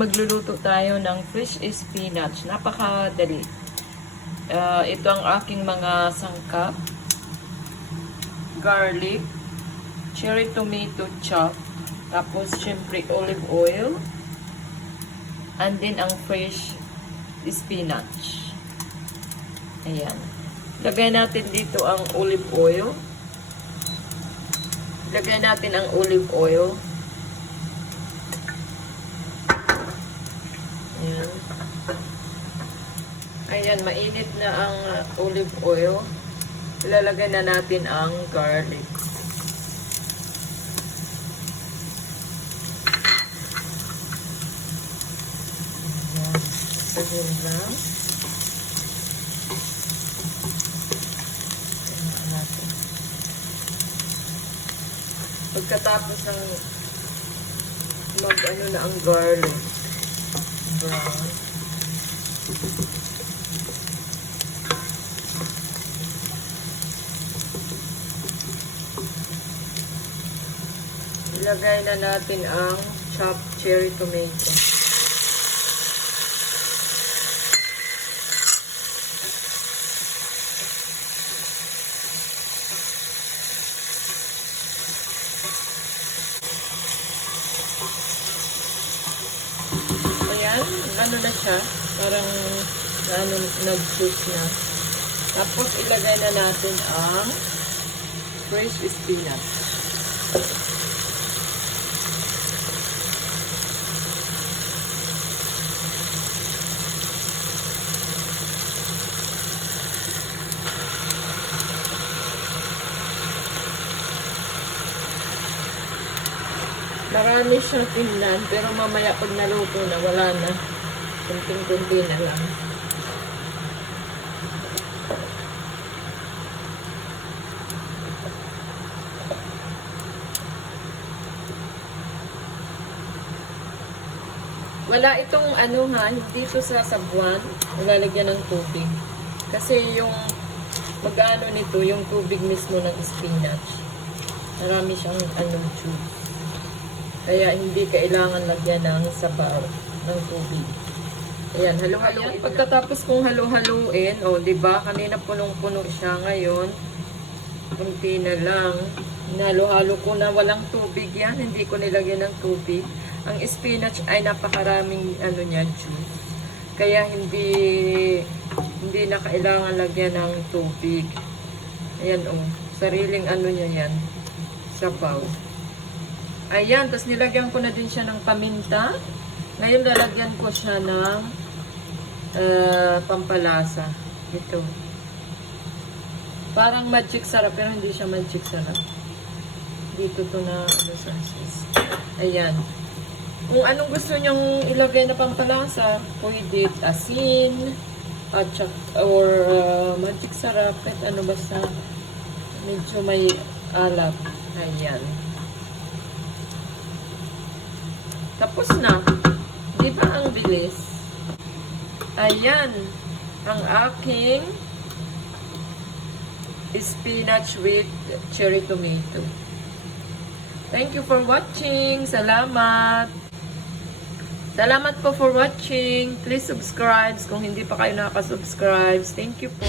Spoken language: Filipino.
magluluto tayo ng fish spinach. Napakadali. Ito ang aking mga sangkap. Garlic, cherry tomato chop, tapos syempre olive oil, and then ang fresh spinach. Ayan. Lagay natin dito ang olive oil. Lagay natin ang olive oil. Ayan. Ayan, mainit na ang olive oil. Ilalagay na natin ang garlic. Ayan. Ayan lang. Ayan natin. Pagkatapos ng mag-ano na ang garlic. Brown. Ilagay na natin ang chopped cherry tomato. Ayan, ano na siya, parang nag-juice na. Tapos ilagay na natin ang fresh spinach. Marami siyang tingnan, pero mamaya pag naluto na, wala na. Kunting-kunti na lang. Wala itong ano ha, dito sa sabuan, lalagyan ng tubig. Kasi yung mag-ano nito, yung tubig mismo ng spinach. Marami siyang juice. Kaya hindi kailangan lagyan ng sabaw ng tubig. Ayan, halo-halo. Pagkatapos kong halo-haluin, diba, kanina punong-puno siya ngayon. Kunti na lang. Halo-halo ko na walang tubig yan. Hindi ko nilagyan ng tubig. Ang spinach ay napakaraming juice. Kaya hindi na kailangan lagyan ng tubig. Ayan sariling niya yan. Sabaw. Ayan, tapos nilagyan ko na din siya ng paminta. Ngayon lalagyan ko siya ng pampalasa. Ito. Parang magic sarap, pero hindi siya magic sarap. Dito to na sauce. Ayan. Kung anong gusto nyong ilagay na pampalasa, pwede asin, or magic sarap, kahit ano basta medyo may alat. Ayan. Tapos na. Di ba ang bilis? Ayan. Ang aking spinach with cherry tomato. Thank you for watching. Salamat. Salamat po for watching. Please subscribe kung hindi pa kayo nakaka-subscribe. Thank you po.